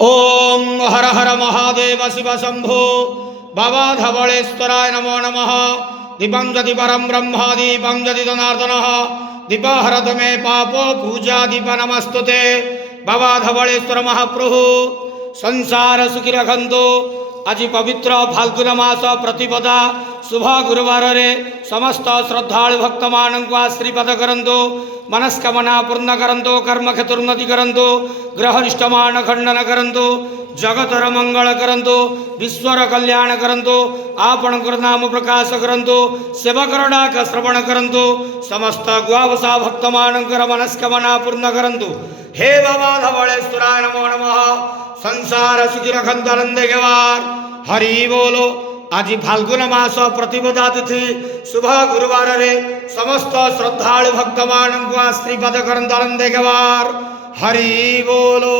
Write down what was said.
ओम हर हर महादेव शिव शंभो बाबा धवलेश्वराय नमो नमः। दीपं यदि परम ब्रह्म दीपं यदि जनार्दन दीपहरत मे पापो पूजा दीप नमस्तुते। बाबा धवलेश्वर महाप्रभु संसार सुखी रखंतु। आज पवित्र फाल्गुन मास प्रतिपदा शुभ गुरुवार रे समस्त श्रद्धालु भक्त मानक आशीर्वाद करंतु। मनस्कामना पूर्ण करंतु। कर्म क्षेत्रोन्नति करंतु। ग्रह निष्ठमान खंडन करंतु। जगतर मंगल करंतु। विश्वर कल्याण करंतु। आपणकर नाम प्रकाश करंतु। सेवकर डाक श्रवण करंतु। समस्त गुआवसा भक्त मानकर मनस्कामना पूर्ण करंतु। हे बाबा धवलेश्वराय नमो नमः। संसार सुखी रखंतु आनंद गेवार। हरि बोलो। आज फाल्गुन मास प्रतिपदा तिथि शुभ गुरुवार रे समस्त श्रद्धालु भक्त मानक आशीर्वाद करंतु आनंद गेवार। हरि बोलो।